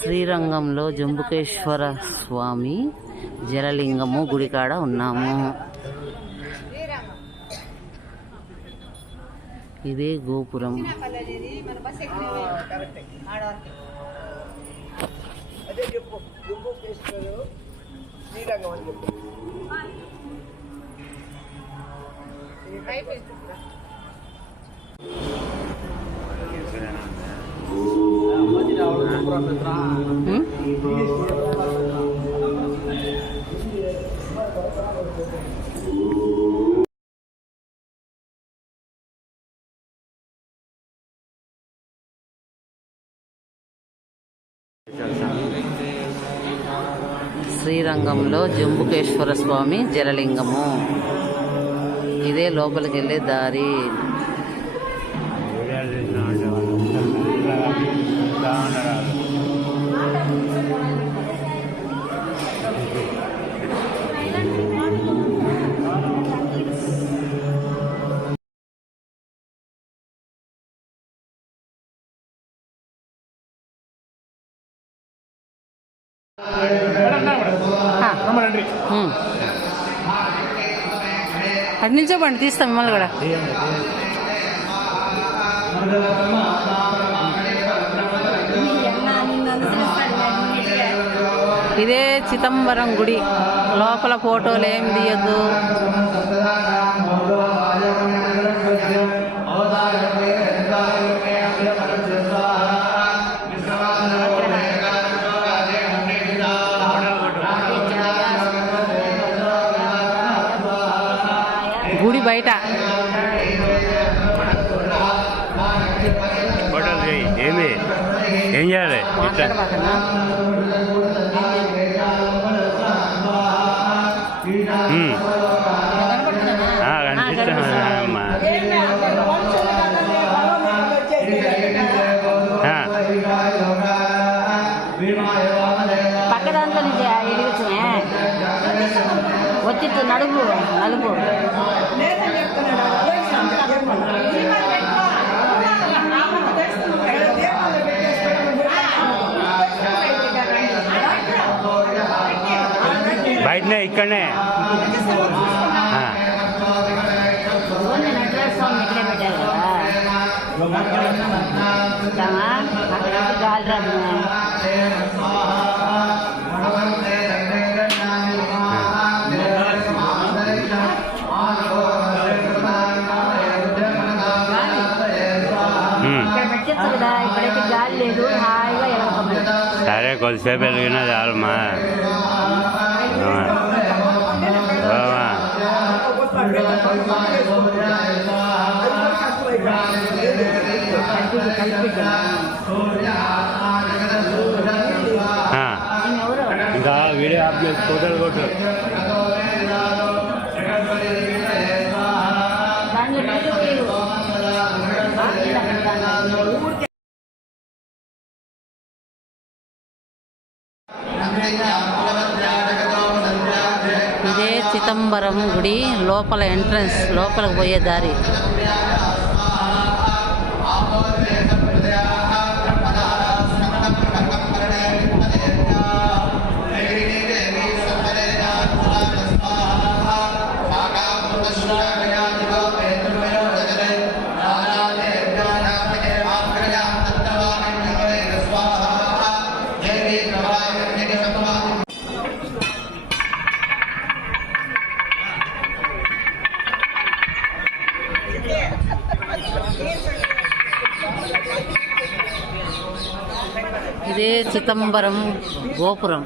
శ్రీరంగంలో జంబుకేశ్వర స్వామి జలలింగము గుడికాడ ఉన్నాము. ఇదే గోపురం. శ్రీరంగంలో జంబుకేశ్వర స్వామి జలలింగము. ఇదే లోపలికి వెళ్ళే దారి. అటు నిల్చోబండి, తీస్తాం మిమ్మల్ని కూడా. ఇదే చిదంబరం గుడి. లోపల ఫోటోలు ఏం తీయద్దు. గుడి బయట ఏం చేయాలి? పక్క దాంట్లో నుంచి ఎడిగచ్చునే వచ్చి నలుపు నలుపు బయటనే ఇక్కడనే గాలి రాదు. ఇక్కడైతే గాలి లేదు, హాయిగా ఎలగొచ్చు. సరే కొద్దిసేపు వెలిగినా చాలమ్మా. ఇంకా వీడియో ఆఫ్ చేసి ఫోటోలు కొట్టు. ఇదే చిదంబరం గుడి లోపల ఎంట్రన్స్, లోపలికి పోయే దారి. ఇదే చిదంబరం గోపురం.